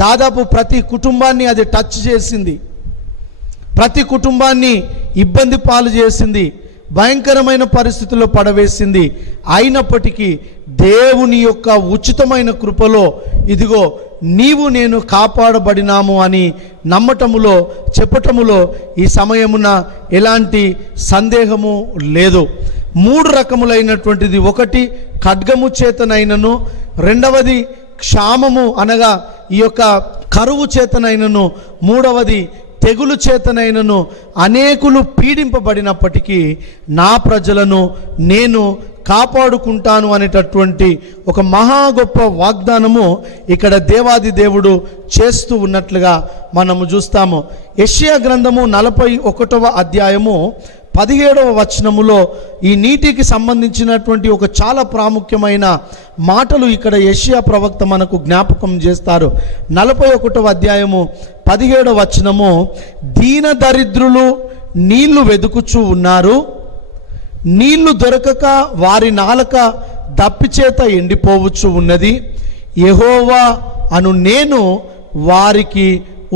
దాదాపు ప్రతి కుటుంబాన్ని అది టచ్ చేసింది. ప్రతి కుటుంబాన్ని ఇబ్బంది పాలు చేసింది, భయంకరమైన పరిస్థితుల్లో పడవేసింది. అయినప్పటికీ దేవుని యొక్క ఉచితమైన కృపలో ఇదిగో నీవు నేను కాపాడబడినాము అని నమ్మటములో చెప్పటములో ఈ సమయమున ఎలాంటి సందేహము లేదు. 3 రకములైనటువంటిది, 1 ఖడ్గము చేతనైనను, 2 క్షామము అనగా ఈ యొక్క కరువు చేతనైనను, 3 తెగులు చేతనైనను అనేకులు పీడింపబడినప్పటికీ నా ప్రజలను నేను కాపాడుకుంటాను అనేటటువంటి ఒక మహా గొప్ప వాగ్దానము ఇక్కడ దేవాది దేవుడు చేస్తూ ఉన్నట్లుగా మనము చూస్తాము. యెషయా గ్రంథము 41వ అధ్యాయము 17వ వచనములో ఈ నీటికి సంబంధించినటువంటి ఒక చాలా ప్రాముఖ్యమైన మాటలు ఇక్కడ యెషయా ప్రవక్త మనకు జ్ఞాపకం చేస్తారు. 41వ అధ్యాయము 17వ వచనము, దీన దరిద్రులు నీళ్లు వెదుకుచూ ఉన్నారు, నీళ్లు దొరకక వారి నాలుక దప్పిచేత ఎండిపోవచ్చు ఉన్నది, యెహోవా అను నేను వారికి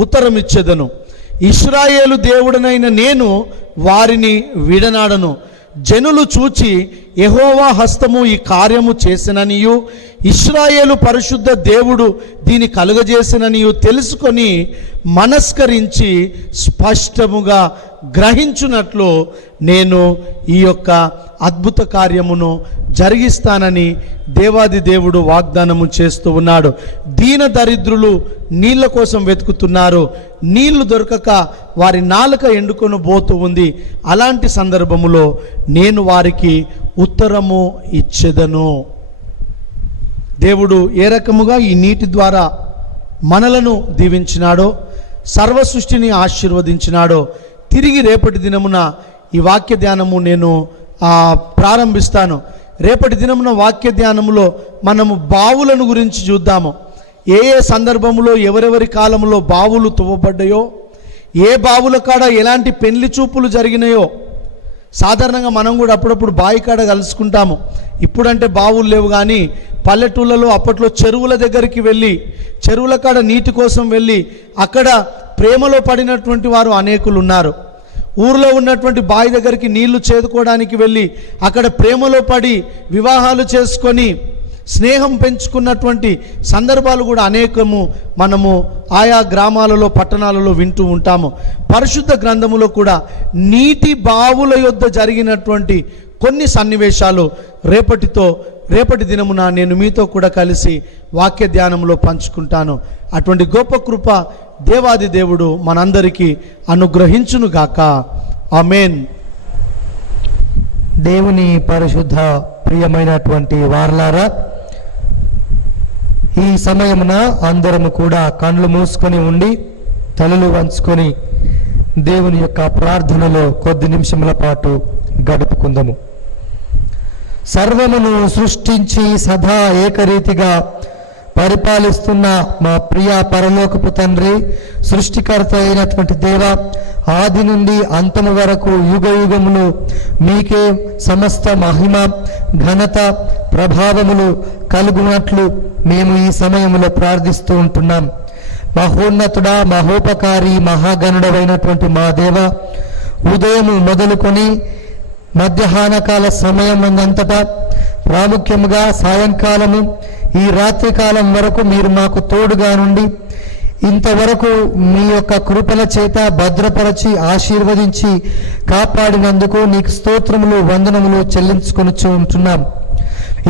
ఉత్తరమిచ్చెదను, ఇశ్రాయేలు దేవుడనైన నేను వారిని విడనాడను. జనులు చూచి యెహోవా హస్తము ఈ కార్యము చేసిననియు ఇశ్రాయేలు పరిశుద్ధ దేవుడు దీని కలుగజేసిననియు తెలుసుకొని మనస్కరించి స్పష్టముగా గ్రహించున్నట్లు నేను ఈ యొక్క అద్భుత కార్యమును జరిగిస్తానని దేవాది దేవుడు వాగ్దానము చేస్తూ ఉన్నాడు. దీన దరిద్రులు నీళ్ళ కోసం వెతుకుతున్నారు, నీళ్లు దొరకక వారి నాలుక ఎండుకొని పోతూ ఉంది. అలాంటి సందర్భములో నేను వారికి ఉత్తరము ఇచ్చెదను. దేవుడు ఏ రకముగా ఈ నీటి ద్వారా మనలను దీవించినాడో, సర్వ సృష్టిని ఆశీర్వదించినాడో, తిరిగి రేపటి దినమున ఈ వాక్య ధ్యానము నేను ప్రారంభిస్తాను. రేపటి దినమున వాక్య ధ్యానములో మనము బావులను గురించి చూద్దాము. ఏ ఏ సందర్భములో ఎవరెవరి కాలంలో బావులు తువ్వబడ్డాయో, ఏ బావుల కాడ ఎలాంటి పెళ్లి చూపులు జరిగినాయో. సాధారణంగా మనం కూడా అప్పుడప్పుడు బావి కాడ కలుసుకుంటాము. ఇప్పుడంటే బావులు లేవు, కానీ పల్లెటూళ్ళలో అప్పట్లో చెరువుల దగ్గరికి వెళ్ళి, చెరువుల కాడ నీటి కోసం వెళ్ళి అక్కడ ప్రేమలో పడినటువంటి వారు అనేకులు ఉన్నారు. ఊరిలో ఉన్నటువంటి బావి దగ్గరికి నీళ్లు చేదుకోవడానికి వెళ్ళి అక్కడ ప్రేమలో పడి వివాహాలు చేసుకొని స్నేహం పెంచుకున్నటువంటి సందర్భాలు కూడా అనేకము మనము ఆయా గ్రామాలలో పట్టణాలలో వింటూ ఉంటాము. పరిశుద్ధ గ్రంథములో కూడా నీటి బావుల యొద్ద జరిగినటువంటి కొన్ని సన్నివేశాలు రేపటి దినమున నేను మీతో కూడా కలిసి వాక్య ధ్యానంలో పంచుకుంటాను. అటువంటి గొప్ప కృప దేవాది దేవుడు మనందరికీ అనుగ్రహించునుగాక. ఆమేన్. దేవుని పరిశుద్ధ ప్రియమైనటువంటి వారలారా, ఈ సమయమున అందరము కూడా కళ్ళు మూసుకొని ఉండి తలలు వంచుకొని దేవుని యొక్క ప్రార్థనలో కొద్ది నిమిషముల పాటు గడుపుకుందాము. సర్వమును సృష్టించి సదా ఏకరీతిగా పరిపాలిస్తున్న మా ప్రియ పరలోకపు తండ్రి, సృష్టికర్త అయినటువంటి దేవ, ఆది నుండి అంతము వరకు యుగ యుగములు మీకే సమస్త మహిమ ఘనత ప్రభావములు కలుగునట్లు మేము ఈ సమయంలో ప్రార్థిస్తూ ఉంటున్నాం. మహోన్నతుడా, మహోపకారి, మహాగణుడమైనటువంటి మా దేవ, ఉదయము మొదలుకొని మధ్యాహ్నకాల సమయం అంతటా, ప్రాముఖ్యముగా సాయంకాలము ఈ రాత్రి కాలం వరకు మీరు మాకు తోడుగా నుండి ఇంతవరకు మీ యొక్క కృపల చేత భద్రపరచి ఆశీర్వదించి కాపాడినందుకు నీకు స్తోత్రములు వందనములు చెల్లించుకొనుచు ఉంటున్నాం.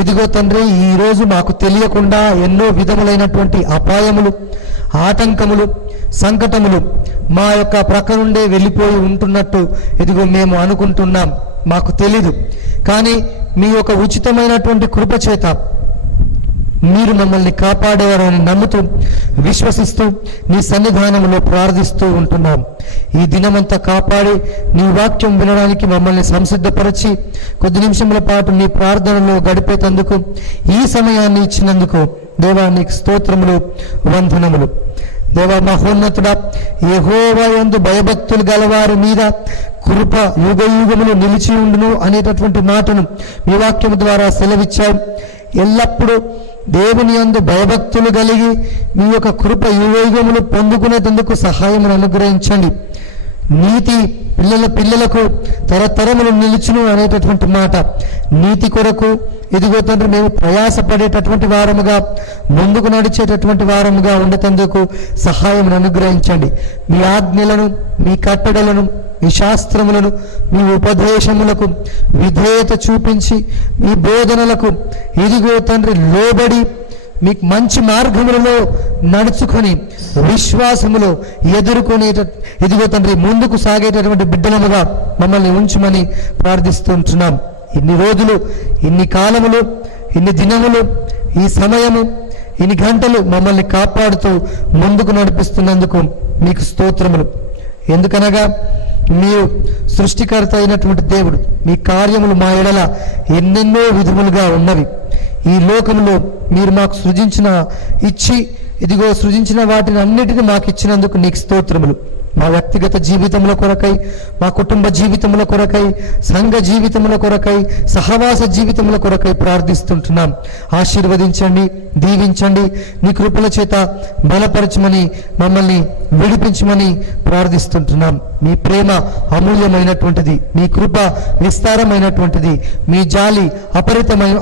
ఇదిగో తండ్రి, ఈరోజు మాకు తెలియకుండా ఎన్నో విధములైనటువంటి అపాయములు, ఆటంకములు, సంకటములు మా యొక్క ప్రక్క నుండే వెళ్ళిపోయి ఉంటున్నట్టు ఇదిగో మేము అనుకుంటున్నాం. మాకు తెలీదు, కానీ మీ యొక్క ఉచితమైనటువంటి కృప చేత మీరు మమ్మల్ని కాపాడేవారని నమ్ముతూ విశ్వసిస్తూ నీ సన్నిధానంలో ప్రార్థిస్తూ ఉంటున్నాం. ఈ దినమంతా కాపాడి నీ వాక్యం వినడానికి మమ్మల్ని సంసిద్ధపరిచి కొద్ది నిమిషముల పాటు నీ ప్రార్థనలో గడిపేటందుకు ఈ సమయాన్ని ఇచ్చినందుకు దేవా నీకు స్తోత్రములు వందనములు. దేవా మహోన్నతుడా, యెహోవా యందు భయభక్తులు గలవారి మీద కృప యుగ యుగములు నిలిచి ఉండును అనేటటువంటి మాటను మీ వాక్యము ద్వారా సెలవిచ్చావు. ఎల్లప్పుడూ దేవుని యందు భయభక్తులు కలిగి మీ యొక్క కృప యుగయుగములు పొందుకునేందుకు సహాయమును అనుగ్రహించండి. నీతి పిల్లలకు తరతరములు నిలుచును అనేటటువంటి మాట, నీతి కొరకు ఇదిగో తండ్రి మేము ప్రయాసపడేటటువంటి వారముగా, ముందుకు నడిచేటటువంటి వారముగా ఉండేందుకు సహాయం అనుగ్రహించండి. మీ ఆజ్ఞలను, మీ కట్టడలను, మీ శాస్త్రములను, మీ ఉపదేశములకు విధేయత చూపించి మీ బోధనలకు ఇదిగో తండ్రి లోబడి మీకు మంచి మార్గములలో నడుచుకొని విశ్వాసములో ఎదుర్కొనేట ఇదిగో తండ్రి ముందుకు సాగేటటువంటి బిడ్డలముగా మమ్మల్ని ఉంచుమని ప్రార్థిస్తుంటున్నాం. ఇన్ని రోజులు, ఇన్ని కాలములు, ఇన్ని దినములు, ఈ సమయము, ఇన్ని గంటలు మమ్మల్ని కాపాడుతూ ముందుకు నడిపిస్తున్నందుకు మీకు స్తోత్రములు. ఎందుకనగా మీరు సృష్టికర్త అయినటువంటి దేవుడు, మీ కార్యములు మా ఎడల ఎన్నెన్నో విధములుగా ఉన్నవి. ఈ లోకంలో మీరు మాకు సృజించిన వాటిని అన్నిటిని మాకు ఇచ్చినందుకు నీకు స్తోత్రములు. మా వ్యక్తిగత జీవితముల కొరకై, మా కుటుంబ జీవితముల కొరకై, సంఘ జీవితముల కొరకై, సహవాస జీవితముల కొరకై ప్రార్థిస్తుంటున్నాం. ఆశీర్వదించండి, దీవించండి, నీ కృపల చేత బలపరచమని, మమ్మల్ని విడిపించమని ప్రార్థిస్తుంటున్నాం. మీ ప్రేమ అమూల్యమైనటువంటిది, మీ కృప విస్తారమైనటువంటిది, మీ జాలి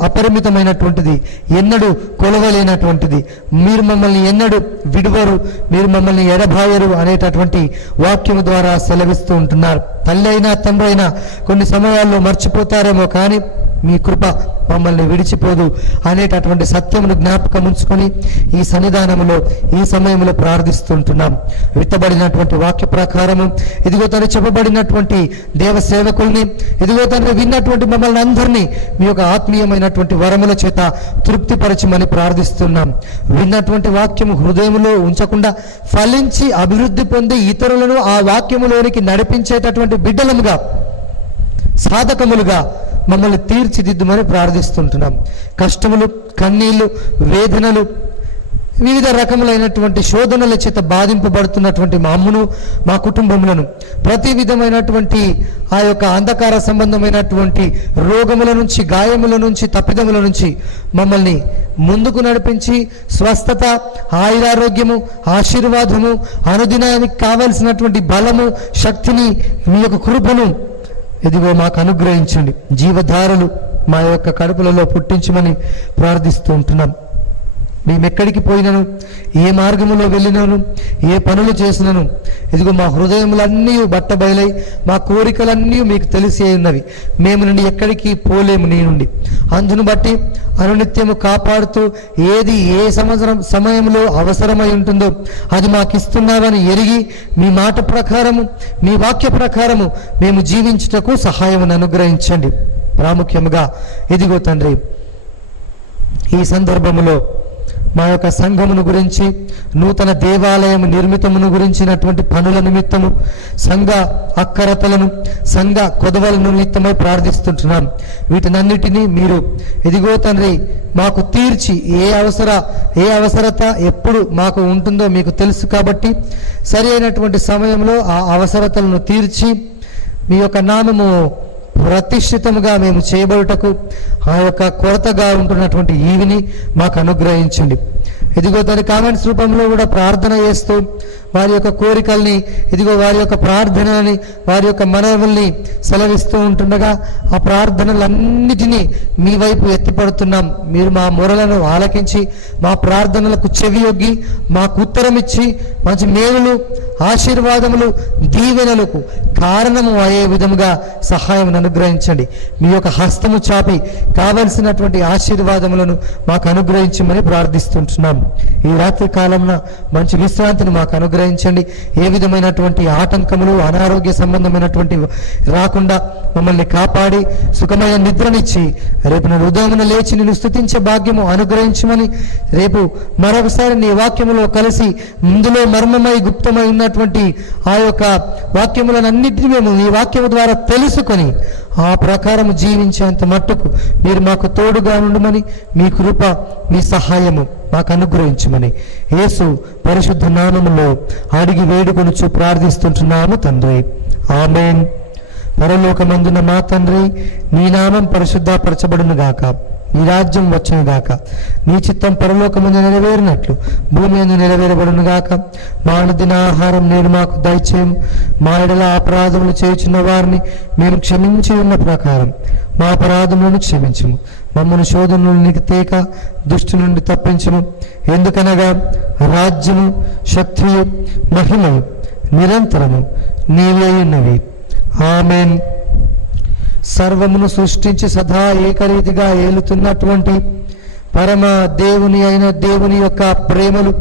అపరిమితమైనటువంటిది, ఎన్నడూ కొలవలేనటువంటిది. మీరు మమ్మల్ని ఎన్నడూ విడువరు, మీరు మమ్మల్ని ఎడబాయరు అనేటటువంటి వాక్యము ద్వారా సెలవిస్తూ ఉంటున్నారు. తల్లి అయినా తండ్రి అయినా కొన్ని సమయాల్లో మర్చిపోతారేమో, కానీ మీ కృప మమ్మల్ని విడిచిపోదు అనేటటువంటి సత్యమును జ్ఞాపకం ఉంచుకొని ఈ సన్నిధానంలో ఈ సమయంలో ప్రార్థిస్తుంటున్నాం. విత్తబడినటువంటి వాక్య ప్రకారము ఇదిగో తండ్రి చెప్పబడినటువంటి దేవ సేవకుల్ని, ఇదిగో తండ్రి విన్నటువంటి మమ్మల్ని అందరినీ మీ యొక్క ఆత్మీయమైనటువంటి వరముల చేత తృప్తిపరచమని ప్రార్థిస్తున్నాం. విన్నటువంటి వాక్యము హృదయములో ఉంచకుండా ఫలించి అభివృద్ధి పొంది ఇతరులను ఆ వాక్యములోనికి నడిపించేటటువంటి బిడ్డలముగా, సాధకములుగా మమ్మల్ని తీర్చిదిద్దుమని ప్రార్థిస్తుంటున్నాం. కష్టములు, కన్నీళ్లు, వేదనలు, వివిధ రకములైనటువంటి శోధనల చేత బాధింపబడుతున్నటువంటి మా అమ్మును, మా కుటుంబములను ప్రతి విధమైనటువంటి ఆ యొక్క అంధకార సంబంధమైనటువంటి రోగముల నుంచి, గాయముల నుంచి, తప్పిదముల నుంచి మమ్మల్ని ముందుకు నడిపించి స్వస్థత, ఆయురారోగ్యము, ఆశీర్వాదము, అనుదినానికి కావలసినటువంటి బలము, శక్తిని, మీ యొక్క కృపను ఇదిగో మాకు అనుగ్రహించండి. జీవధారలు మా యొక్క కడుపులలో పుట్టించమని ప్రార్థిస్తూ ఉంటున్నాం. మేమెక్కడికి పోయినను, ఏ మార్గములో వెళ్ళినాను, ఏ పనులు చేసినను ఇదిగో మా హృదయములన్నీ బట్టబయలై, మా కోరికలన్నీ మీకు తెలిసి ఉన్నవి. మేము నుండి ఎక్కడికి పోలేము నీ నుండి. అందును బట్టి అనునిత్యము కాపాడుతూ ఏది ఏ సమయంలో అవసరమై ఉంటుందో అది మాకు ఇస్తున్నావని ఎరిగి మీ మాట ప్రకారము, మీ వాక్య ప్రకారము మేము జీవించుటకు సహాయమును అనుగ్రహించండి. ప్రాముఖ్యముగా ఇదిగో తండ్రి, ఈ సందర్భములో మా యొక్క సంఘమును గురించి, నూతన దేవాలయం నిర్మితమును గురించినటువంటి పనుల నిమిత్తము, సంఘ అక్కరతలను, సంఘ కొదవల నిమిత్తమై ప్రార్థిస్తుంటున్నాం. వీటినన్నిటినీ మీరు ఇదిగో తండ్రి మాకు తీర్చి, ఏ అవసరత ఎప్పుడు మాకు ఉంటుందో మీకు తెలుసు కాబట్టి సరి అయినటువంటి సమయంలో ఆ అవసరతలను తీర్చి మీ యొక్క నామము ప్రతిష్ఠితముగా మేము చేయబడుటకు ఆ యొక్క కొరతగా ఉంటున్నటువంటి ఈవిని మాకు అనుగ్రహించండి. ఇదిగో దాని కామెంట్స్ రూపంలో కూడా ప్రార్థన చేస్తూ వారి యొక్క కోరికల్ని, ఇదిగో వారి యొక్క ప్రార్థనని, వారి యొక్క మనవుల్ని సెలవిస్తూ ఉంటుండగా ఆ ప్రార్థనలన్నిటినీ మీ వైపు ఎత్తిపడుతున్నాం. మీరు మా మొరలను ఆలకించి మా ప్రార్థనలకు చెవియొగ్గి మాకు ఉత్తరం ఇచ్చి మంచి మేలులు, ఆశీర్వాదములు, దీవెనలకు కారణము అయ్యే విధముగా సహాయం అనుగ్రహించండి. మీ యొక్క హస్తము చాపి కావలసినటువంటి ఆశీర్వాదములను మాకు అనుగ్రహించమని ప్రార్థిస్తుంటున్నాం. ఈ రాత్రి కాలంలో మంచి విశ్రాంతిని మాకు అనుగ్రహించండి. ఏ విధమైనటువంటి ఆటంకములు, అనారోగ్య సంబంధమైనటువంటి రాకుండా మమ్మల్ని కాపాడి సుఖమైన నిద్రనిచ్చి రేపు నా ఉదయమున లేచి నిన్ను స్తుతించే భాగ్యము అనుగ్రహించమని, రేపు మరొకసారి నీ వాక్యములో కలిసి ముందులో మర్మమై గుప్తమై ఉన్నటువంటి ఆ యొక్క వాక్యములన్నింటినీ మేము నీ వాక్యము ద్వారా తెలుసుకొని ఆ ప్రకారం జీవించేంత మట్టుకు మీరు మాకు తోడుగా ఉండమని, మీ కృప, మీ సహాయము మాకు అనుగ్రహించమని యేసు పరిశుద్ధ నామములో అడిగి వేడుకొనుచు ప్రార్థిస్తుంటున్నాము తండ్రి. ఆమేన్. పరలోకమందున మా తండ్రి, నీ నామం పరిశుద్ధపరచబడును గాక, నీ రాజ్యం వచ్చును గాక, నీ చిత్తం పరలోకమందు నెరవేరినట్లు భూమి యందు నెరవేరబడును గాక. మా అనుదిన ఆహారం నేడు మాకు దయచేయము. మా ఎడల అపరాధములు చేయుచున్న వారిని మేము క్షమించి ఉన్న ప్రకారం మా అపరాధములను క్షమించము. మమ్మల్ని శోధనలోనికి తేక దుష్టు నుండి తప్పించము. ఎందుకనగా రాజ్యము, శక్తియు, మహిమయు నిరంతరము నీవే ఉన్నవి. ఆమేన్. సర్వమును సృష్టించి సదా ఏకరీతిగా ఏలుతున్నటువంటి పరమ దేవుని అయిన దేవుని యొక్క ప్రేమలు,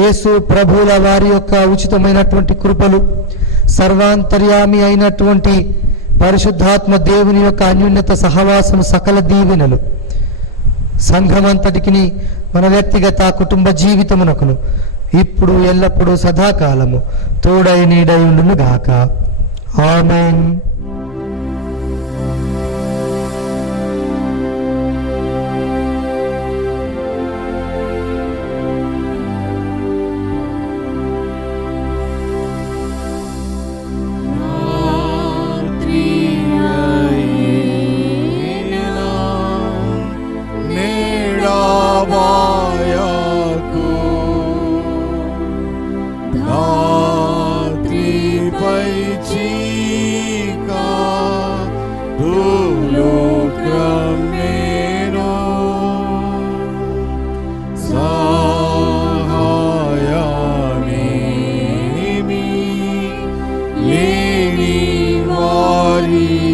యేసు ప్రభువుల వారి యొక్క ఉచితమైనటువంటి కృపలు, సర్వాంతర్యామి అయినటువంటి పరిశుద్ధాత్మ దేవుని యొక్క అన్యోన్యత సహవాసం, సకల దీవెనలు సంఘమంతటికి, మన వ్యక్తిగత కుటుంబ జీవితమునకును ఇప్పుడు ఎల్లప్పుడూ సదాకాలము తోడై నీడై ఉండును గాక. ఆమేన్. లేని వారి